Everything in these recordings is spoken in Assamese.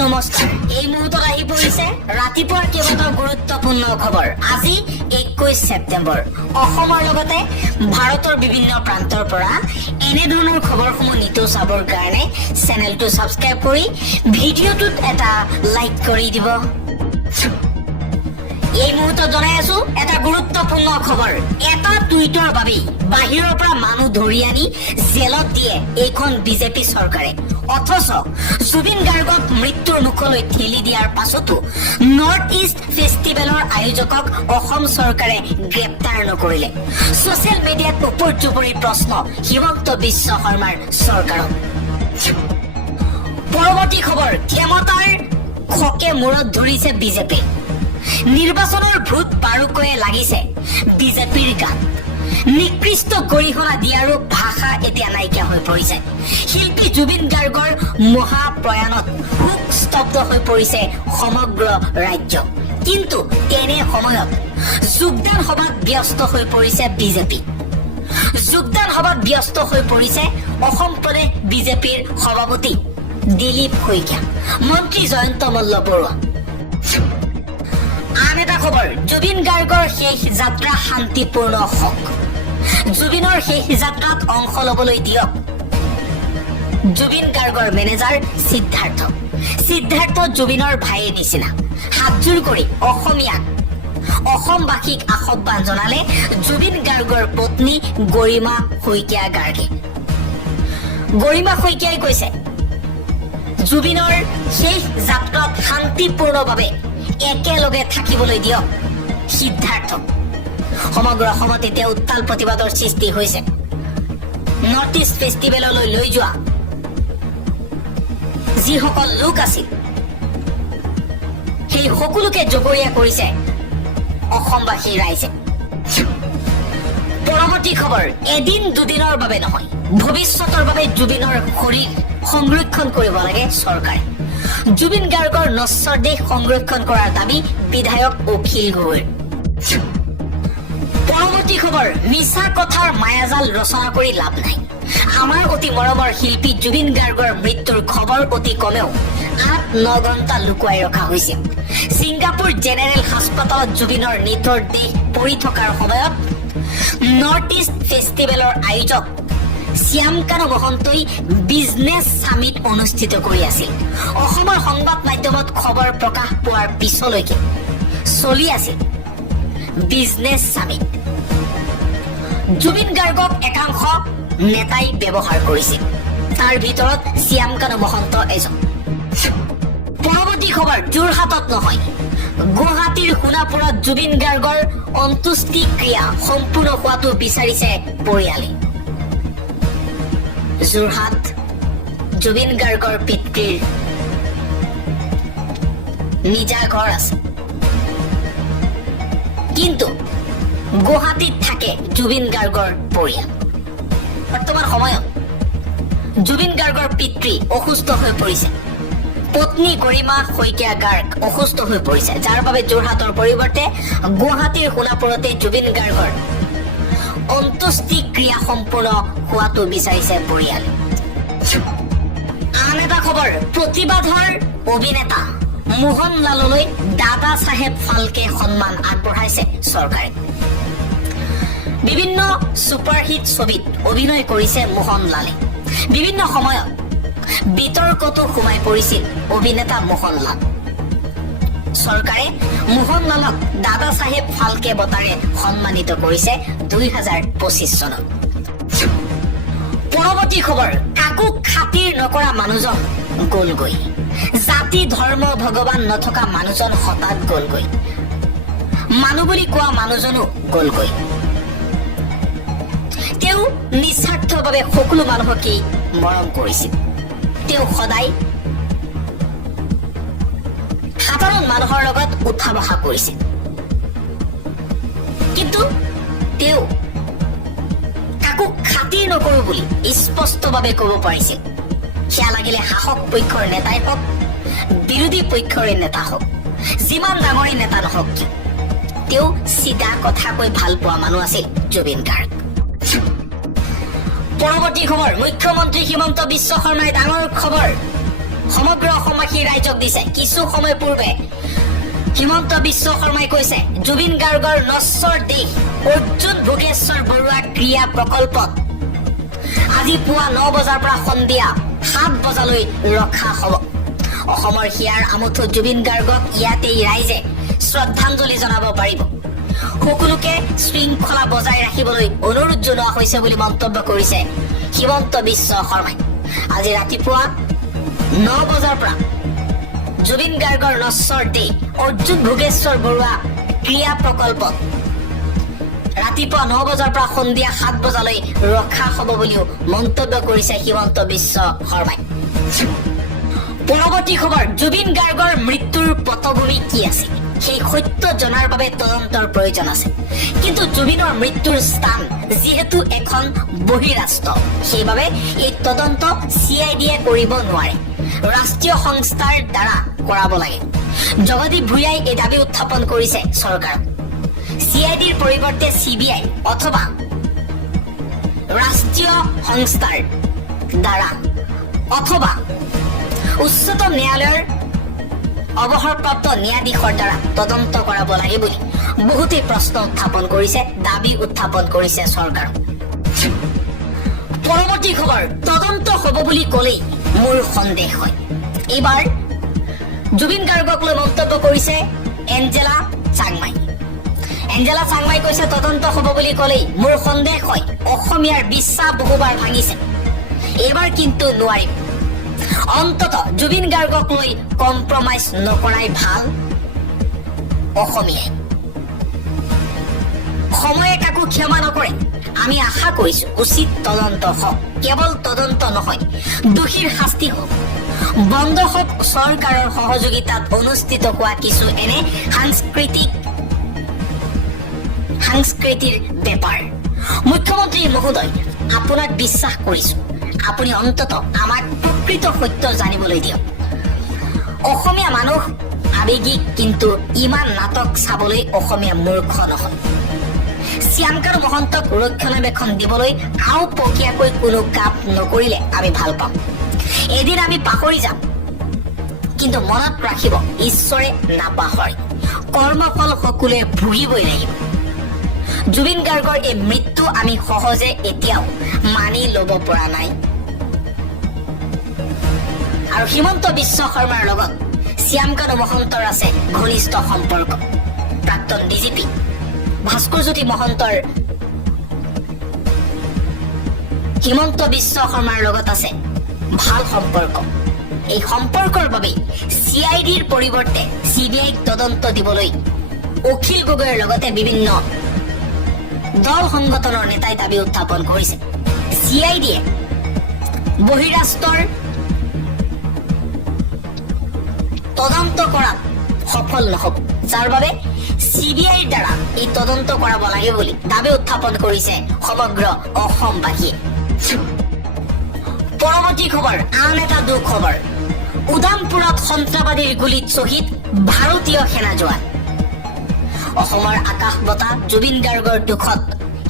নমস্কাৰ এই মুহূৰ্তত আহি পৰিছে ৰাতিপুৱাৰ কেইবাটাও গুৰুত্বপূৰ্ণ খবৰ আজি 21 ছেপ্টেম্বৰ অসমৰ লগতে ভাৰতৰ বিভিন্ন প্ৰান্তৰ পৰা এনে ধৰণৰ খবৰসমূহ নিতৌ চাবৰ কাৰণে চেনেলটো সাবস্ক্ৰাইব কৰি ভিডিঅ'টোত এটা লাইক কৰি দিব এই মুহূৰ্তত জনাই আছো এটা গুৰুত্বপূৰ্ণ খবৰ এটা টুইটৰ বাবে বাহিৰৰ পৰা মানুহ ধৰি আনি জেলত দিয়ে এইখন বিজেপি চৰকাৰে অথচ জুবিন গাৰ্গক মৃত্যুৰ মুখলৈ ঠেলি দিয়াৰ পাছতো নৰ্থ ইষ্ট ফেষ্টিভেলৰ আয়োজকক অসম চৰকাৰে গ্ৰেপ্তাৰ নকৰিলে ছ'চিয়েল মিডিয়াত উপৰ্যুপৰি প্ৰশ্ন হিমন্ত বিশ্ব শৰ্মাৰ চৰকাৰক পৰৱৰ্তী খবৰ ক্ষমতাৰ খকে মূৰত ধৰিছে বিজেপি নিৰ্বাচনৰ ভূত পাৰুকৈয়ে লাগিছে বিজেপিৰ গাত নিকৃষ্ট গৰিহণা দিয়াৰো ভাষা এতিয়া নাইকিয়া হৈ পৰিছে শিল্পী জুবিন গাৰ্গৰ মহাপ্ৰয়াণত শোক স্তব্ধ হৈ পৰিছে সমগ্ৰ ৰাজ্য কিন্তু তেনে সময়ত যোগদান সভাত ব্যস্ত হৈ পৰিছে বিজেপি যোগদান সভাত ব্যস্ত হৈ পৰিছে অসম প্ৰদেশ বিজেপিৰ সভাপতি দিলীপ শইকীয়া মন্ত্ৰী জয়ন্ত মল্ল বৰুৱা আন এটা খবৰ জুবিন গাৰ্গৰ শেষ যাত্ৰা শান্তিপূৰ্ণ হওক জুবিনৰ শেষ যাত্ৰাত অংশ ল'বলৈ দিয়ক জুবিন গাৰ্গৰ মেনেজাৰ সিদ্ধাৰ্থ জুবিনৰ ভাইৰ নিচিনা হাতজোৰ কৰি অসমবাসীক আহ্বান জনালে জুবিন গাৰ্গৰ পত্নী গৰিমা শইকীয়া গাৰ্গে গৰিমা শইকীয়াই কৈছে জুবিনৰ শেষ যাত্ৰাত শান্তিপূৰ্ণভাৱে একেলগে থাকিবলৈ দিয়ক সিদ্ধাৰ্থক সমগ্ৰ অসমত এতিয়া উত্তাল প্ৰতিবাদৰ সৃষ্টি হৈছে নৰ্থ ইষ্ট ফেষ্টিভেললৈ লৈ যোৱা যিসকল লোক আছিল সেই সকলোকে জগৰীয়া কৰিছে অসমবাসী ৰাইজে পৰৱৰ্তী খবৰ এদিন দুদিনৰ বাবে নহয় ভৱিষ্যতৰ বাবে জুবিনৰ শৰীৰ সংৰক্ষণ কৰিব লাগে চৰকাৰে জুবিন গাৰ্গৰ নশ্বৰ দেহ সংৰক্ষণ কৰাৰ দাবী বিধায়ক অখিল গগৈৰ পৰৱৰ্তী খবৰ মিছা কথাৰ মায়াজাল ৰচনা কৰি লাভ নাই আমাৰ অতি মৰমৰ শিল্পী জুবিন গাৰ্গৰ মৃত্যুৰ খবৰ অতি কমেও 8-9 ঘণ্টা লুকুৱাই ৰখা হৈছিল ছিংগাপুৰ জেনেৰেল হাস্পতালত জুবিনৰ নিথৰ দেহ পৰি থকাৰ সময়ত নৰ্থ ইষ্ট ফেষ্টিভেলৰ আয়োজক শ্যামকানু মহন্তই বিজনেছ সামিট অনুষ্ঠিত কৰি আছিল অসমৰ সংবাদ মাধ্যমত খবৰ প্ৰকাশ পোৱাৰ পিছলৈকে চলি আছিল বিজনেছ সামিট জুবিন গাৰ্গক একাংশ নেতাই ব্যৱহাৰ কৰিছিল তাৰ ভিতৰত শ্যামকানু মহন্ত এজন পৰৱৰ্তী খবৰ যোৰহাটত নহয় গুৱাহাটীৰ সোণাপুৰত জুবিন গাৰ্গৰ অন্ত্যেষ্টিক্ৰিয়া সম্পূৰ্ণ হোৱাটো বিচাৰিছে পৰিয়ালে যোৰহাট জুবিন গাৰ্গৰ পিতৃৰ নিজা ঘৰ আছে কিন্তু গুৱাহাটীত থাকে জুবিন গাৰ্গৰ পৰিয়াল বৰ্তমান সময়ত জুবিন গাৰ্গৰ পিতৃ অসুস্থ হৈ পৰিছে পত্নী গৰিমা শইকীয়া গাৰ্গ অসুস্থ হৈ পৰিছে যাৰ বাবে যোৰহাটৰ পৰিৱৰ্তে গুৱাহাটীৰ সোণাপুৰতে জুবিন গাৰ্গৰ অন্ত্যেষ্টিক্ৰিয়া সম্পূৰ্ণ হোৱাটো বিচাৰিছে পৰিয়ালে আন এটা খবৰ প্ৰতিবাদৰ অভিনেতা মোহন লাললৈ দাদা চাহেব ফাল্কে সন্মান আগবঢ়াইছে চৰকাৰে বিভিন্ন ছুপাৰহিট ছবিত অভিনয় কৰিছে মোহন লালে বিভিন্ন সময়ত বিতৰ্কতো সোমাই পৰিছিল অভিনেতা মোহন লাল চৰকাৰে মোহন লালক দাদা চাহেব ফাল্কে বঁটাৰে সন্মানিত কৰিছে 2025 চনত পৰৱৰ্তী খবৰ কাকো খাতিৰ নকৰা মানুহজন গলগৈ জাতি ধৰ্ম ভগৱান নথকা মানুহজন হঠাৎ গলগৈ মানুহ বুলি কোৱা মানুহজনো গলগৈ তেওঁ নিস্বাৰ্থভাৱে সকলো মানুহকেই মৰম কৰিছিল তেওঁ সদায় সাধাৰণ মানুহৰ লগত উঠা বহা কৰিছিল কিন্তু তেওঁ কাকো খাতিৰ নকৰো বুলি স্পষ্টভাৱে ক'ব পাৰিছিল সেয়া লাগিলে শাসক পক্ষৰ নেতাই হওক বিৰোধী পক্ষৰে নেতা হওক যিমান ডাঙৰে নেতা নহওক কিয় তেওঁ চিধা কথা কৈ ভাল পোৱা মানুহ আছিল জুবিন গাৰ্গ পৰৱৰ্তী খবৰ মুখ্যমন্ত্ৰী হিমন্ত বিশ্ব শৰ্মাই ডাঙৰ খবৰ সমগ্ৰ অসমবাসী ৰাইজক দিছে। কিছু সময় পূৰ্বে হিমন্ত বিশ্ব শৰ্মাই কৈছে জুবিন গাৰ্গৰ নশ্বৰ দেহ অৰ্জুন ভোগেশ্বৰ বৰুৱা ক্ৰীড়া প্ৰকল্পত আজি পুৱা 9 বজাৰ পৰা সন্ধিয়া 7 বজালৈ ৰখা হ'ব। অসমৰ হিয়াৰ আমঠু জুবিন গাৰ্গক ইয়াতেই ৰাইজে শ্ৰদ্ধাঞ্জলি জনাব পাৰিব। সকলোকে শৃংখলা বজাই ৰাখিবলৈ অনুৰোধ জনোৱা হৈছে বুলি মন্তব্য কৰিছে হিমন্ত বিশ্ব শৰ্মাই। আজি ৰাতিপুৱা 9 বজাৰ পৰা জুবিন গাৰ্গৰ নশ্বৰ দেহ অৰ্জুন ভোগেশ্বৰ বৰুৱা ক্ৰীড়া প্ৰকল্পত ৰাতিপুৱা 9 বজাৰ পৰা সন্ধিয়া 7 বজালৈ ৰখা হ'ব বুলিও মন্তব্য কৰিছে হিমন্ত বিশ্ব শৰ্মাই। পৰৱৰ্তী খবৰ, জুবিন গাৰ্গৰ মৃত্যুৰ পটভূমি কি আছিল সেই সত্য জনাৰ বাবে তদন্তৰ প্ৰয়োজন আছে। কিন্তু জুবিনৰ মৃত্যুৰ স্থান যিহেতু এখন বহিৰাষ্ট্ৰ, সেইবাবে এই তদন্ত CIDয়ে কৰিব নোৱাৰে, ৰাষ্ট্ৰীয় সংস্থাৰ দ্বাৰা কৰাব লাগে। জগদীপ ভূঞাই এই দাবী উত্থাপন কৰিছে চৰকাৰক। CIDৰ পৰিৱৰ্তে CBI অথবা ৰাষ্ট্ৰীয় সংস্থাৰ দ্বাৰা অথবা উচ্চতম ন্যায়ালয়ৰ অৱসৰপ্ৰাপ্ত ন্যায়াধীশৰ দ্বাৰা তদন্ত কৰাব লাগে বুলি বহুতে প্ৰশ্ন উত্থাপন কৰিছে, দাবী উত্থাপন কৰিছে চৰকাৰক। পৰৱৰ্তী খবৰ, তদন্ত হ'ব বুলি ক'লেই মোৰ সন্দেহ হয়। এইবাৰ জুবিন গাৰ্গক লৈ মন্তব্য কৰিছে এঞ্জেলা চাংমাই। এঞ্জেলা চাংমাই কৈছে তদন্ত হ'ব বুলি ক'লেই মোৰ সন্দেহ হয়। অসমীয়াৰ বিশ্বাস বহুবাৰ ভাঙিছে, এইবাৰ কিন্তু নোৱাৰিম। অন্তত জুবিন গাৰ্গক লৈ কম্প্ৰমাইজ নকৰাই ভাল অসমীয়াই। সময়ে কাকো ক্ষমা নকৰে। আমি আশা কৰিছো উচিত তদন্ত হওক, কেৱল তদন্ত নহয় দোষীৰ শাস্তি হওক। বন্ধ হওক চৰকাৰৰ সহযোগিতাত অনুষ্ঠিত হোৱা কিছু এনে সাংস্কৃতিৰ বেপাৰ। মুখ্যমন্ত্ৰী মহোদয়, আপোনাক বিশ্বাস কৰিছো, আপুনি অন্তত আমাক প্ৰকৃত সত্য জানিবলৈ দিয়ক। অসমীয়া মানুহ আৱেগিক, কিন্তু ইমান নাটক চাবলৈ অসমীয়া মূৰ্খ নহয়। শ্যামকানু মহন্তক ৰক্ষণাবেক্ষণ দিবলৈ আও পকীয়াকৈ কোনো কাম নকৰিলে আমি ভাল পাম। এদিন আমি পাহৰি যাম, কিন্তু মনত ৰাখিব ঈশ্বৰে নাপাহৰে। কৰ্মফল সকলোৱে ভুগিবই লাগিব। জুবিন গাৰ্গৰ এই মৃত্যু আমি সহজে এতিয়াও মানি ল'ব পৰা নাই। আৰু হিমন্ত বিশ্ব শৰ্মাৰ লগত শ্যামকানু মহন্তৰ আছে ঘনিষ্ঠ সম্পৰ্ক। প্ৰাক্তন DGP ভাস্কৰজ্যোতি মহন্তৰ হিমন্ত বিশ্ব শৰ্মাৰ লগত আছে ভাল সম্পৰ্ক। এই সম্পৰ্কৰ বাবেই CIDৰ পৰিৱৰ্তে CBIক তদন্ত দিবলৈ অখিল গগৈৰ লগতে বিভিন্ন দল সংগঠনৰ নেতাই দাবী উত্থাপন কৰিছে। CIDয়ে বহিৰাষ্ট্ৰৰ তদন্ত কৰাত সফল নহব, যাৰ বাবে CBIৰ দ্বাৰা এই তদন্ত কৰাব লাগে বুলি দাবী উত্থাপন কৰিছে সমগ্ৰ অসমবাসীয়ে। পৰৱৰ্তী খবৰ, আন এটা দুখ খবৰ, উদামপুৰত সন্ত্ৰাসবাদীৰ গুলীত শ্বহীদ ভাৰতীয় সেনা জোৱান। অসমৰ আকাশ বতাহ জুবিন গাৰ্গৰ দুখত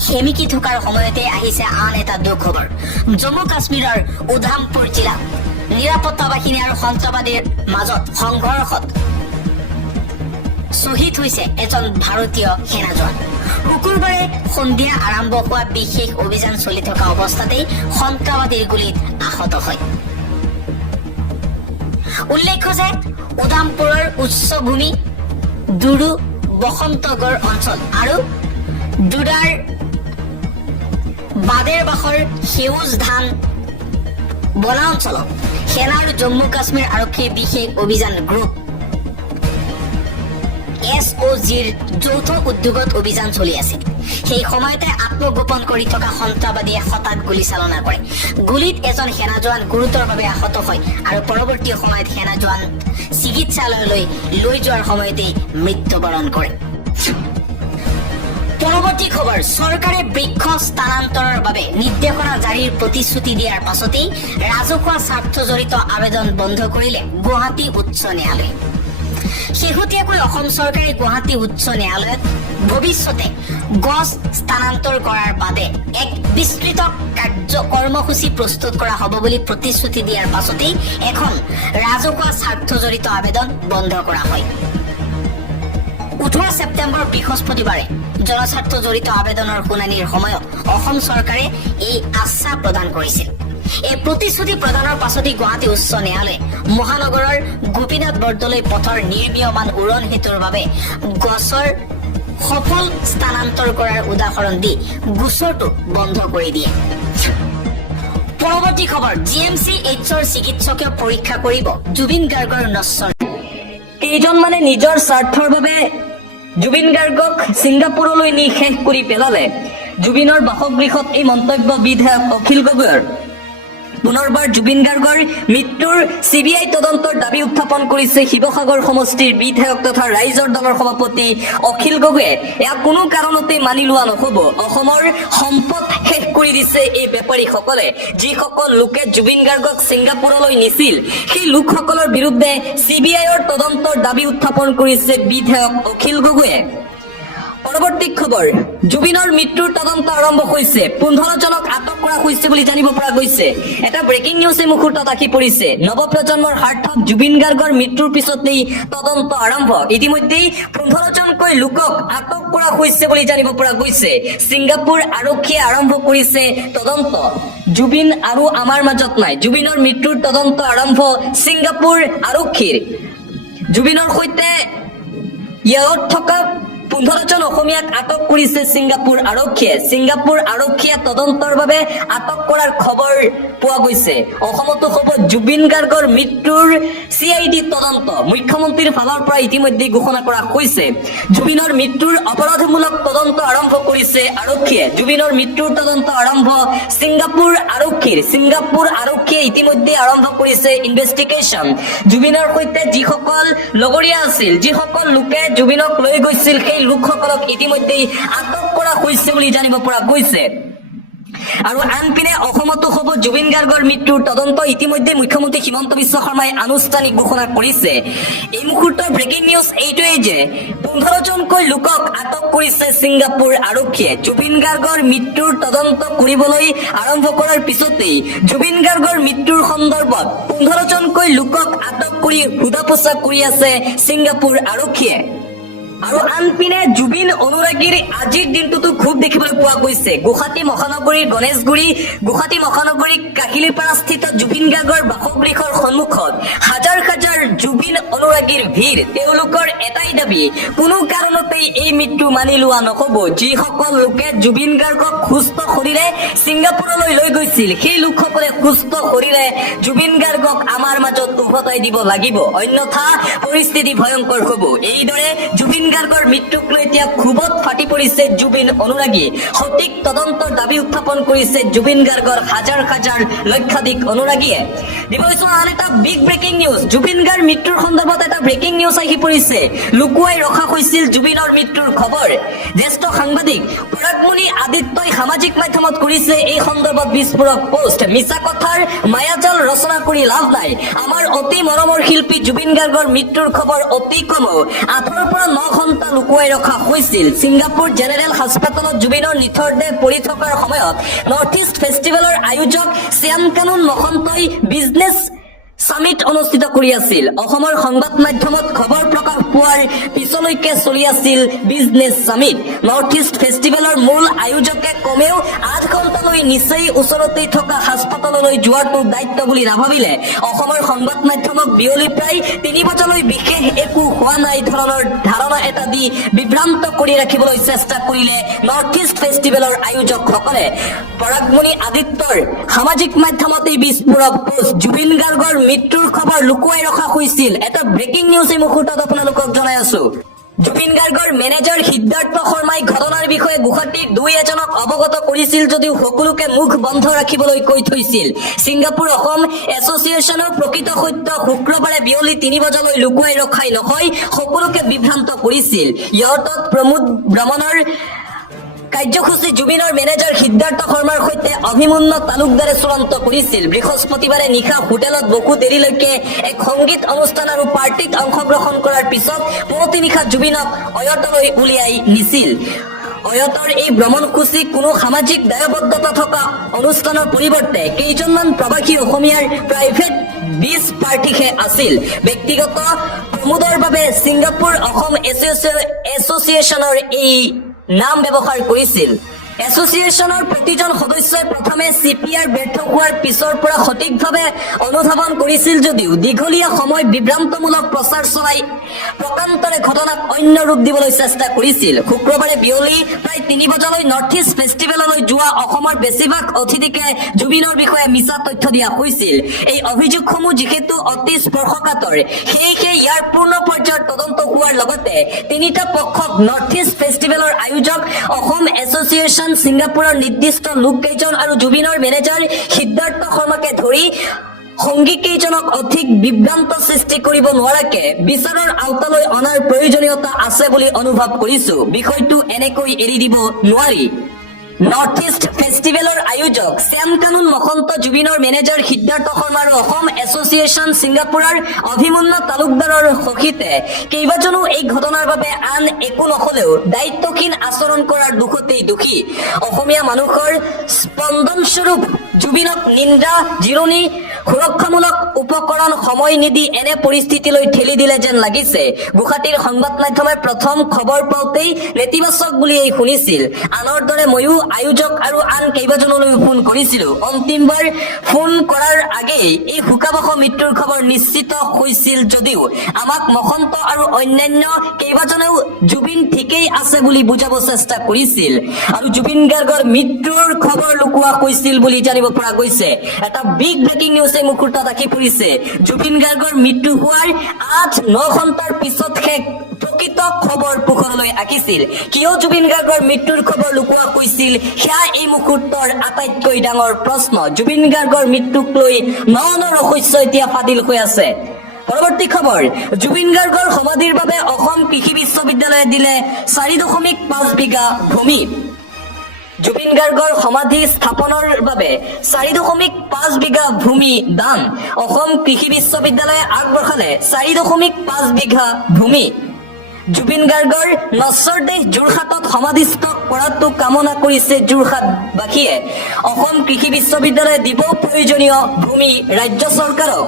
সেমিকি থকাৰ সময়তে আহিছে আন এটা দুখ খবৰ। জম্মু কাশ্মীৰৰ উধামপুৰ জিলাত নিৰাপত্তা বাহিনী আৰু সন্ত্ৰাসবাদীৰ মাজত সংঘৰ্ষত শ্বহীদ হৈছে এজন ভাৰতীয় সেনা জোৱান। শুকুৰবাৰে সন্ধিয়া আৰম্ভ হোৱা বিশেষ অভিযান চলি থকা অৱস্থাতেই সন্ত্ৰাসবাদীৰ গুলীত আহত হয়। উল্লেখ্য যে উধামপুৰৰ উচ্চভূমি দুৰু বসন্তগড় অঞ্চল আৰু ডুডাৰ বাদেৰবাখৰ সেউজ ধান বনাঞ্চলত সেনা আৰু জম্মু কাশ্মীৰ আৰক্ষীৰ বিশেষ অভিযান গ্ৰুপ SOGৰ যৌথ উদ্যোগত অভিযান চলি আছিল। সেই সময়তে আত্মগোপন কৰি থকা সন্ত্ৰাসবাদীয়ে হঠাৎ গুলী চালনা কৰে। গুলীত এজন সেনা জোৱান গুৰুতৰভাৱে আহত হয় আৰু পৰৱৰ্তী সময়ত সেনা জোৱান চিকিৎসালয়লৈ লৈ যোৱাৰ সময়তেই মৃত্যুবৰণ কৰে। পৰৱৰ্তী খবৰ, চৰকাৰে বৃক্ষ স্থানান্তৰৰ বাবে নিৰ্দেশনা জাৰিৰ প্ৰতিশ্ৰুতি দিয়াৰ পাছতেই ৰাজহুৱা স্বাৰ্থজড়িত আবেদন বন্ধ কৰিলে গুৱাহাটী উচ্চ ন্যায়ালয়ে। শেহতীয়াকৈ অসম চৰকাৰে গুৱাহাটী উচ্চ ন্যায়ালয়ত ভৱিষ্যতে গছ স্থানান্তৰ কৰাৰ বাবে এক বিস্তৃত কৰ্মসূচী প্ৰস্তুত কৰা হ'ব বুলি প্ৰতিশ্ৰুতি দিয়াৰ পাছতেই এখন ৰাজহুৱা স্বাৰ্থজড়িত আবেদন বন্ধ কৰা হয়। 18 ছেপ্টেম্বৰ বৃহস্পতিবাৰে জনস্বাৰ্থ জড়িত আবেদনৰ শুনানিৰ সময়ত অসম চৰকাৰে এই আশ্বাস প্ৰদান কৰিছিল। এই প্ৰতিশ্ৰুতি প্ৰদানৰ পাছতেই গুৱাহাটী উচ্চ ন্যায়ালয়ে মহানগৰৰ গোপীনাথ বৰদলৈ পথৰ নিৰ্মীয়মান উৰণ সেতুৰ বাবে গছৰ সফল স্থানান্তৰ কৰাৰ উদাহৰণ দি গোচৰটো বন্ধ কৰি দিয়ে। পৰৱৰ্তী খবৰ, GMCHৰ চিকিৎসকে পৰীক্ষা কৰিব জুবিন গাৰ্গৰ নশ্বৰ। কেইজনমানে নিজৰ স্বাৰ্থৰ বাবে জুবিন গাৰ্গক ছিংগাপুৰলৈ নি শেষ কৰি পেলালে। জুবিনৰ বাসগৃহত এই মন্তব্য বিধায়ক অখিল গগৈৰ। পুনৰবাৰ জুবিন গাৰ্গৰ মৃত্যুৰ CBI তদন্তৰ দাবী উত্থাপন কৰিছে শিৱসাগৰ সমষ্টিৰ বিধায়ক তথা ৰাইজৰ দলৰ সভাপতি অখিল গগৈয়ে। এয়া কোনো কাৰণতে মানি লোৱা নহ'ব। অসমৰ সম্পদ শেষ কৰি দিছে এই বেপাৰীসকলে। যিসকল লোকে জুবিন গাৰ্গক ছিংগাপুৰলৈ নিছিল, সেই লোকসকলৰ বিৰুদ্ধে CBIৰ তদন্তৰ দাবী উত্থাপন কৰিছে বিধায়ক অখিল গগৈয়ে। পৰৱৰ্তী খবৰ, জুবিনৰ মৃত্যুৰ তদন্ত আৰম্ভ হৈছে। 15 জনক আটক কৰা হৈছে বুলি জানিব পৰা গৈছে। এটা ব্ৰেকিং নিউজ এই মুহূৰ্তত আহি পৰিছে। নৱপ্ৰজন্মৰ সাৰ্থক জুবিন গাৰ্গৰ মৃত্যুৰ পিছতেই তদন্ত আৰম্ভ। ইতিমধ্যেই 15 জনকৈ লোকক আটক কৰা হৈছে বুলি জানিব পৰা গৈছে। ছিংগাপুৰ আৰক্ষীয়ে আৰম্ভ কৰিছে তদন্ত। জুবিন আৰু আমাৰ মাজত নাই। জুবিনৰ মৃত্যুৰ তদন্ত আৰম্ভ ছিংগাপুৰ আৰক্ষীৰ। জুবিনৰ সৈতে ইয়াত থকা 15 জন অসমীয়াক আটক কৰিছে ছিংগাপুৰ আৰক্ষীয়ে। ছিংগাপুৰ আৰক্ষীয়ে তদন্তৰ বাবে আটক কৰাৰ খবৰ পোৱা গৈছে। অসমতো হ'ব জুবিন গাৰ্গৰ মৃত্যুৰ CID তদন্ত। মুখ্যমন্ত্ৰীৰ ফালৰ পৰা ইতিমধ্যে ঘোষণা কৰা হৈছে। জুবিনৰ মৃত্যুৰ অপৰাধমূলক তদন্ত আৰম্ভ কৰিছে আৰক্ষীয়ে। জুবিনৰ মৃত্যুৰ তদন্ত আৰম্ভ ছিংগাপুৰ আৰক্ষীৰ। ছিংগাপুৰ আৰক্ষীয়ে ইতিমধ্যে আৰম্ভ কৰিছে ইনভেষ্টিগেশ্যন। জুবিনৰ সৈতে যিসকল লগৰীয়া আছিল, যিসকল লোকে জুবিনক লৈ গৈছিল, সেই লোকসকলক ইতিমধ্যেই আটক কৰা হৈছে বুলি জানিব পৰা গৈছে। আৰু আনপিনে অসমতো হ'ব জুবিন গাৰ্গৰ মৃত্যুৰ তদন্ত। ইতিমধ্যে মুখ্যমন্ত্ৰী হিমন্ত বিশ্ব শৰ্মাই আনুষ্ঠানিক ঘোষণা কৰিছে। এই মুহূৰ্তৰ ব্ৰেকিং নিউজ এইটোৱেই যে 15 জনকৈ লোকক আটক কৰিছে ছিংগাপুৰ আৰক্ষীয়ে। জুবিন গাৰ্গৰ মৃত্যুৰ তদন্ত কৰিবলৈ আৰম্ভ কৰাৰ পিছতেই জুবিন গাৰ্গৰ মৃত্যুৰ সন্দৰ্ভত 15 জনকৈ লোকক আটক কৰি সোধা পোছা কৰি আছে ছিংগাপুৰ আৰক্ষীয়ে। আৰু আনপিনে জুবিন অনুৰাগীৰ আজিৰ দিনটোতো খুব দেখিবলৈ পোৱা গৈছে। গুৱাহাটী মহানগৰীৰ গণেশগুৰি, গুৱাহাটী মহানগৰীৰ কাহিলীপাৰা স্থিত জুবিন গাৰ্গৰ বাসগৃহৰ সন্মুখত হাজাৰ হাজাৰ জুবিন অনুৰাগীৰ ভিৰ। তেওঁলোকৰ এটাই দাবী, কোনো কাৰণতেই এই মৃত্যু মানি লোৱা নহ'ব। যিসকল লোকে জুবিন গাৰ্গক সুস্থ শৰীৰে ছিংগাপুৰলৈ লৈ গৈছিল, সেই লোকসকলে সুস্থ শৰীৰে জুবিন গাৰ্গক আমাৰ মাজত উভতাই দিব লাগিব, অন্যথা পৰিস্থিতি ভয়ংকৰ হ'ব। এইদৰে জুবিন গাৰ্গৰ মৃত্যুক লৈ এতিয়া ক্ষোভত ফাটি পৰিছে জুবিন অনুৰাগী। সঠিক তদন্তৰ দাবী উত্থাপন কৰিছে জুবিন গাৰ্গৰ হাজাৰ হাজাৰ লক্ষাধিক অনুৰাগীয়ে। দিবলৈছো আন এটা বিগ ব্ৰেকিং নিউজ। জুবিন গাৰ্গৰ মৃত্যুৰ সন্দৰ্ভত এটা ব্ৰেকিং নিউজ আহি পৰিছে। লুকুৱাই ৰখা হৈছিল জুবিনৰ মৃত্যুৰ খবৰ। জ্যেষ্ঠ সাংবাদিক পৰাগমণি আদিত্যই সামাজিক মাধ্যমত কৰিছে এই সন্দৰ্ভত বিস্ফোৰক পোষ্ট। মিছা কথাৰ মায়াজাল ৰচনা কৰি লাভ নাই। আমাৰ অতি মৰমৰ শিল্পী জুবিন গাৰ্গৰ মৃত্যুৰ খবৰ অতি কমেও 8 পৰা 9 ঘণ্টা লুকুৱাই ৰখা হৈছিল। ছিংগাপুৰ জেনেৰেল হাস্পাতালত জুবিনৰ নিথৰ দেহ পৰি থকাৰ সময়ত নৰ্থ ইষ্ট ফেষ্টিভেলৰ আয়োজক শ্যাম কানুন মহন্তই বিজনেছ সামিট অনুষ্ঠিত কৰি আছিল। অসমৰ সংবাদ মাধ্যমত খবৰ প্ৰকাশ পোৱাৰ পিছলৈকে চলি আছিল বিজনেছ সামিট। নৰ্থ ইষ্ট ফেষ্টিভেলৰ মূল আয়োজকে কমেও 8 ঘণ্টালৈ নিচেই ওচৰতেই থকা হাস্পাতাললৈ যোৱাটো দায়িত্ব বুলি নাভাবিলে। অসমৰ সংবাদ মাধ্যমক বিয়লি প্ৰায় 3 বজালৈ বিশেষ একো হোৱা নাই ধৰণৰ ধাৰণা এটা দি বিভ্ৰান্ত কৰি ৰাখিবলৈ চেষ্টা কৰিলে নৰ্থ ইষ্ট ফেষ্টিভেলৰ আয়োজকসকলে। পৰাগমণি আদিত্যৰ সামাজিক মাধ্যমত এই বিস্ফোৰক পোষ্ট। জুবিন গাৰ্গৰ মৃত্যুৰ খবৰ লুকুৱাই ৰখা হৈছিল। এটা ব্ৰেকিং নিউজ এই মুহূৰ্তত আপোনালোকক জনাই আছো। জুবিন গাৰ্গৰ মেনেজাৰ সিদ্ধাৰ্থ শৰ্মাই ঘটনাৰ বিষয়ে গুৱাহাটীৰ 2-এজনক অৱগত কৰিছিল যদিও সকলোকে মুখ বন্ধ ৰাখিবলৈ কৈ থৈছিল। ছিংগাপুৰ অসম এছ'চিয়েশ্যনৰ প্ৰকৃত সত্য শুক্ৰবাৰে বিয়লি 3 বজালৈ লুকুৱাই ৰখাই নহয়, সকলোকে বিভ্ৰান্ত কৰিছিল। ইহঁতত প্ৰমোদ ভ্ৰমণৰ কাৰ্যসূচী জুবিনৰ মেনেজাৰ সিদ্ধাৰ্থ শৰ্মাৰ সৈতে অভিমন্যু তালুকদাৰে চূড়ান্ত কৰিছিল। বৃহস্পতিবাৰে নিশা হোটেলত বহু দেৰিলৈকে এক সংগীত অনুষ্ঠান আৰু পাৰ্টিত অংশগ্ৰহণ কৰাৰ পিছত পুৱতি নিশা জুবিনক অয়তলৈ উলিয়াই নিছিল। অয়তৰ এই ভ্ৰমণসূচী কোনো সামাজিক দায়বদ্ধতা থকা অনুষ্ঠানৰ পৰিৱৰ্তে কেইজনমান প্ৰৱাসী অসমীয়াৰ প্ৰাইভেট বিচ পাৰ্টিহে আছিল। ব্যক্তিগত প্ৰমোদৰ বাবে ছিংগাপুৰ অসম এছ'চিয়েশ্যনৰ এই নাম ব্যৱহাৰ কৰিছিল। এছ'চিয়েশ্যনৰ প্ৰতিজন সদস্যই প্ৰথমে CPR ব্যৰ্থ হোৱাৰ পিছৰ পৰা সঠিকভাৱে অনুধাৱন কৰিছিল যদিও দীঘলীয়া সময় বিভ্ৰান্তমূলক প্ৰচাৰ চলাই প্ৰকান্তৰে ঘটনাক অন্য ৰূপ দিবলৈ চেষ্টা কৰিছিল। শুক্ৰবাৰে বিয়লি প্ৰায় 3 বজালৈ নৰ্থ ইষ্ট ফেষ্টিভেললৈ যোৱা অসমৰ বেছিভাগ অতিথিকে জুবিনৰ বিষয়ে মিছা তথ্য দিয়া হৈছিল। এই অভিযোগসমূহ যিহেতু অতি স্পৰ্শকাতৰ, সেয়েহে ইয়াৰ পূৰ্ণ পৰ্যায়ৰ তদন্ত হোৱাৰ লগতে 3টা পক্ষক নৰ্থ ইষ্ট ফেষ্টিভেলৰ আয়োজক অসম এছ'চিয়েশ্যন, ছিংগাপুৰৰ নিৰ্দিষ্ট লোককেইজন আৰু জুবিনৰ মেনেজাৰ সিদ্ধাৰ্থ শৰ্মাকে ধৰি সংগীকেইজনক অধিক বিভ্ৰান্ত সৃষ্টি কৰিব নোৱাৰাকে বিচাৰৰ আওতালৈ অনাৰ প্ৰয়োজনীয়তা আছে বুলি অনুভৱ কৰিছো। বিষয়টো এনেকৈ এৰি দিব নোৱাৰি। নৰ্থ ইষ্ট ফেষ্টিভেলৰ আয়োজক শ্যাম কানুন মহন্ত, জুবিনৰ মেনেজাৰ সিদ্ধাৰ্থ শৰ্মা আৰু অসম এছ'চিয়েশ্যন ছিংগাপুৰৰ অভিমন্যু তালুকদাৰৰ সহিতে কেইবাজনো এই ঘটনাৰ বাবে আন একো নহলেও দায়িত্বহীন আচৰণ কৰাৰ দোষতেই দোষী। অসমীয়া মানুহৰ স্পন্দনস্বৰূপ জুবিনক নিন্দা, জিৰণি, সুৰক্ষামূলক উপকৰণ সময় নিদি এনে পৰিস্থিতিলৈ ঠেলি দিলে যেন লাগিছে। গুৱাহাটীৰ সংবাদ মাধ্যমে প্ৰথম খবৰ পাওঁতেই নেতিবাচক বুলিয়েই শুনিছিল। আনৰ দৰে ময়ো আয়োজক আৰু আন কেইবাজনলৈ ফোন কৰিছিলো। অন্তিমবাৰ ফোন কৰাৰ আগেই এই শোকাবহ মৃত্যুৰ খবৰ নিশ্চিত হৈছিল যদিও আমাক মহন্ত আৰু অন্যান্য কেইবাজনেও জুবিন ঠিকেই আছে বুলি বুজাব চেষ্টা কৰিছিল আৰু জুবিন গাৰ্গৰ মৃত্যুৰ খবৰ লুকুওৱা হৈছিল বুলি জানিব পৰা গৈছে। এটা বিগ ব্ৰেকিং নিউজ এই মুহূৰ্তত আহি পৰিছে। জুবিন গাৰ্গৰ মৃত্যু হোৱাৰ 8-9 ঘণ্টাৰ পিছতহে প্ৰকৃত খবৰ পোহৰলৈ আহিছিল। কিয় জুবিন গাৰ্গৰ মৃত্যুৰ খবৰ লুকুওৱা হৈছিল, সেয়া এই মুহূৰ্তৰ আটাইতকৈ ডাঙৰ প্ৰশ্ন। জুবিন গাৰ্গৰ মৃত্যুক লৈ ন ৰহস্য এতিয়া ফাদিল হৈ আছে। পৰৱৰ্তী খবৰ, জুবিন গাৰ্গৰ সমাধিৰ বাবে অসম কৃষি বিশ্ববিদ্যালয়ে দিলে 4.5 বিঘা ভূমি। জুবিন গাৰ্গৰ সমাধি স্থাপনৰ বাবে 4.5 বিঘা ভূমি দান। অসম কৃষি বিশ্ববিদ্যালয়ে আগবঢ়ালে 4.5 বিঘা ভূমি। জুবিন গাৰ্গৰ নশ্বৰ দেহ যোৰহাটত সমাধিস্থ কৰাটো কামনা কৰিছে যোৰহাটবাসীয়ে। অসম কৃষি বিশ্ববিদ্যালয়ে দিব প্ৰয়োজনীয় ভূমি ৰাজ্য চৰকাৰক।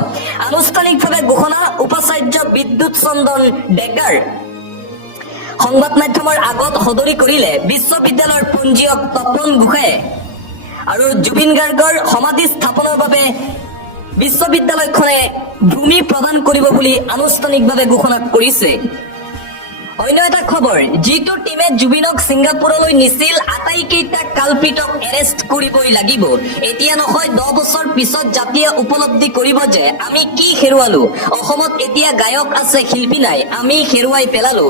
আনুষ্ঠানিকভাৱে ঘোষণা উপাচাৰ্য বিদ্যুৎ চন্দন ডেকাৰ। সংবাদ মাধ্যমৰ আগত সদৰি কৰিলে বিশ্ববিদ্যালয়ৰ পঞ্জীয়ক তপন গোহাঁয়ে। আৰু জুবিন গাৰ্গৰ সমাধি স্থাপনৰ বাবে বিশ্ববিদ্যালয়খনে ভূমি প্ৰদান কৰিব বুলি আনুষ্ঠানিকভাৱে ঘোষণা কৰিছে। অন্য এটা খবৰ, যিটো টিমে জুবিনক ছিংগাপুৰলৈ নিছিল আটাইকেইটা কালপিতক এৰেষ্ট কৰিবই লাগিব। এতিয়া নহয় 10 বছৰ পিছত জাতিয়ে উপলব্ধি কৰিব যে আমি কি হেৰুৱালো। অসমত এতিয়া গায়ক আছে, শিল্পী নাই, আমি হেৰুৱাই পেলালো।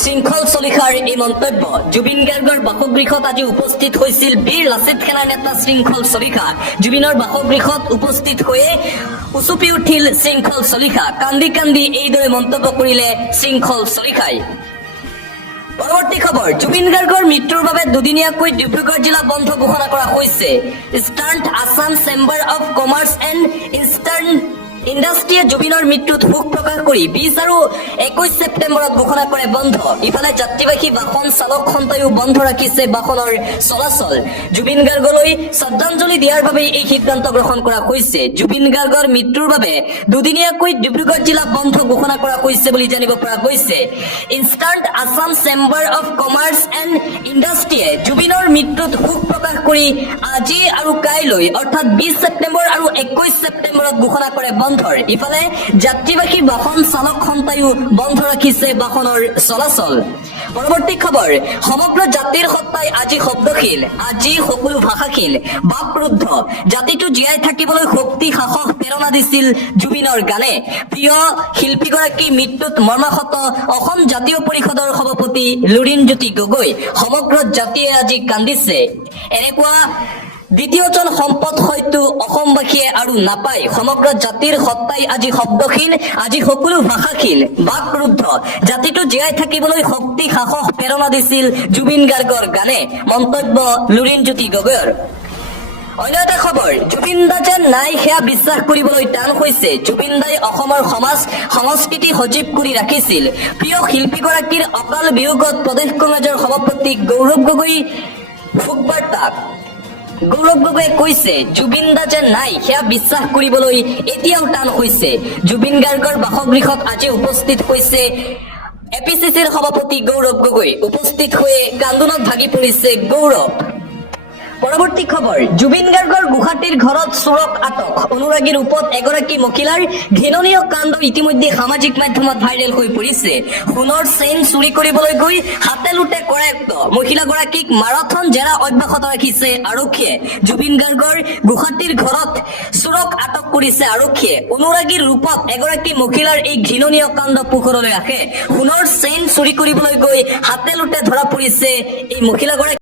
শৃংখল চলিহাৰ এই মন্তব্য। জুবিন গাৰ্গৰ বাসগৃহত আজি উপস্থিত হৈছিল বীৰ লাচিত সেনাৰ নেতা শৃংখল চলিহা। জুবিনৰ বাসগৃহত উপস্থিত হৈয়ে উচুপি উঠিল শৃংখল চলিহা। কান্দি কান্দি এইদৰে মন্তব্য কৰিলে শৃংখল চলিহাই। পৰৱৰ্তী খবৰ, জুবিন গাৰ্গৰ মৃত্যুৰ বাবে দুদিনীয়াকৈ ডিব্ৰুগড় জিলা বন্ধ ঘোষণা কৰা হৈছে। Eastern Assam chamber of commerce and eastern ইণ্ডাষ্ট্ৰীয়ে জুবিনৰ মৃত্যুত শোক প্ৰকাশ কৰি 20 আৰু 21 ছেপ্টেম্বৰত ঘোষণা কৰে বন্ধ। ইফালে যাত্ৰীবাহী বাহন চালক সন্থায়ো বন্ধ ৰাখিছে বাহনৰ চলাচল। জুবিন গাৰ্গলৈ শ্ৰদ্ধাঞ্জলি দিয়াৰ বাবে এই সিদ্ধান্ত গ্ৰহণ কৰা হৈছে। জুবিন গাৰ্গৰ মৃত্যুৰ বাবে দুদিনীয়াকৈ ডিব্ৰুগড় জিলা বন্ধ ঘোষণা কৰা হৈছে বুলি জানিব পৰা গৈছে। Eastern Assam chamber of commerce and ইণ্ডাষ্ট্ৰীয়ে জুবিনৰ মৃত্যুত শোক প্ৰকাশ কৰি আজি আৰু কাইলৈ অৰ্থাৎ 20 ছেপ্টেম্বৰ আৰু 21 ছেপ্টেম্বৰত ঘোষণা কৰে বন্ধ। ইফালে যাত্ৰীবাহী বাহন চালক সন্থায়ো বন্ধ ৰাখিছে বাহনৰ চলাচল। পৰৱৰ্তী খবৰ, সমগ্ৰ জাতিৰ সত্তাই আজি শব্দশীল, আজি সকলো ভাষাশীল, বাকৰুদ্ধ। জাতিটো জীয়াই থাকিবলৈ শক্তি, সাহস, প্ৰেৰণা দিছিল জুবিনৰ গানে। প্ৰিয় শিল্পীগৰাকী মৃত্যুত মৰ্মাহত অসম জাতীয় পৰিষদৰ সভাপতি লুৰিণজ্যোতি গগৈ। সমগ্ৰ জাতিয়ে আজি কান্দিছে। এনেকুৱা দ্বিতীয়জন সম্পদ হয়তো অসমবাসী অসমবাসীয়ে আৰু নাপায় সমগ্ৰ জাতিৰ সত্তাই আজি শব্দহীন আজি সকলো ভাষাহীন বাকৰুদ্ধ জাতিটো জীয়াই থাকিবলৈ শক্তি সাহস প্ৰেৰণা দিছিল জুবিন গাৰ্গৰ গানে মন্তব্য লুৰিণজ্যোতি গগৈৰ অন্য এটা খবৰ জুবিন দা যেন নাই সেয়া বিশ্বাস কৰিবলৈ টান হৈছে জুবিন দাই অসমৰ সমাজ সংস্কৃতি সজীৱ কৰি ৰাখিছিল প্ৰিয় শিল্পীগৰাকীৰ অকাল বিয়োগত প্ৰদেশ কংগ্ৰেছৰ সভাপতি গৌৰৱ গগৈ শোকবাৰ্তাত গৌৰৱ গগৈয়ে কৈছে জুবিন দা যেন নাই সেয়া বিশ্বাস কৰিবলৈ এতিয়াও টান হৈছে জুবিন গাৰ্গৰ বাসগৃহত আজি উপস্থিত হৈছে এপিচিচিৰ সভাপতি গৌৰৱ গগৈ উপস্থিত হৈ কান্দোনত ভাগি পৰিছে গৌৰৱ পৰৱৰ্তী খবৰ জুবিন গাৰ্গৰ গুৱাহাটীৰ ঘৰত চোৰক আটক অনুৰাগীৰ ৰূপত এগৰাকী মহিলাৰ ঘৃণনীয় কাণ্ড ইতিমধ্যে সামাজিক মাধ্যমত ভাইৰেল হৈ পৰিছে সোণৰ চেইন চুৰি কৰিবলৈ গৈ হাতে লুটে কৰায়ত্ব মহিলাগৰাকীক মাৰাথন জেৰা অব্যাহত ৰাখিছে আৰক্ষীয়ে জুবিন গাৰ্গৰ গুৱাহাটীৰ ঘৰত চোৰক আটক কৰিছে আৰক্ষীয়ে অনুৰাগীৰ ৰূপত এগৰাকী মহিলাৰ এই ঘৃণনীয় কাণ্ড পোহৰলৈ আহে সোণৰ চেইন চুৰি কৰিবলৈ গৈ হাতে লুটে ধৰা পৰিছে এই মহিলাগৰাকী